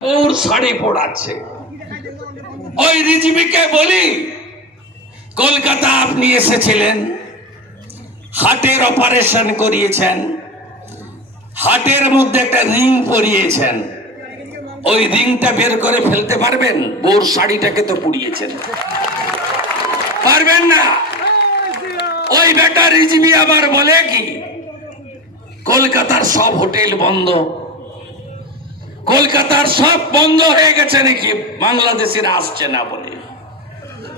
ওর শাড়ি পড়াচ্ছে। ওই রিজবিকে বলি, কলকাতা আপনি এসেছিলেন হার্টের অপারেশন করিয়েছেন হার্টের মধ্যে একটা রিং পরিয়েছেন। ওই রিংটা বের করে ফেলতে পারবেন? বোর শাড়িটাকে তো পুড়িয়েছেন। পারবেন না? ওই বেটা রিজবি আবার বলে কি, কলকাতার সব হোটেল বন্ধ। কলকাতার সব বন্ধ হয়ে গেছে নাকি? বাংলাদেশের আসছে না বলে।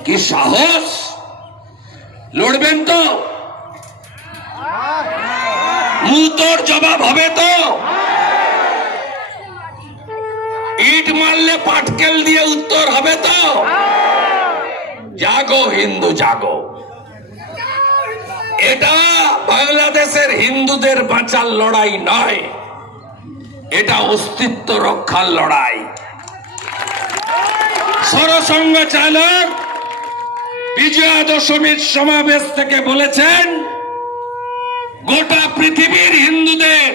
কি সাহস? লড়বেন তো। মুতোর জবাব হবে তো। ইট মারলে পাটকেল দিয়ে উত্তর হবে তো। জাগো হিন্দু, জাগো। এটা বাংলাদেশের হিন্দুদের বাঁচার লড়াই নয়। এটা অস্তিত্ব রক্ষার লড়াই। সরসংঘ চালক বিজয়া দশমীর সমাবেশ থেকে বলেছেন, গোটা পৃথিবীর হিন্দুদের,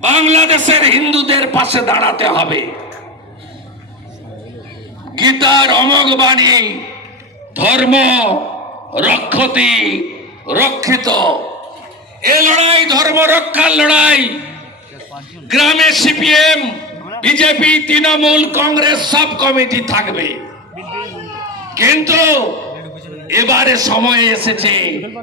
বাংলাদেশের হিন্দুদের পাশে দাঁড়াতে হবে। গীতার অমোঘ বাণী, ধর্ম, রক্ষতি, রক্ষিত। এ লড়াই ধর্ম রক্ষার লড়াই। গ্রামে সিপিএম বিজেপি তৃণমূল কংগ্রেস সব কমিটি থাকবে। কিন্তু এবারে সময় এসেছে।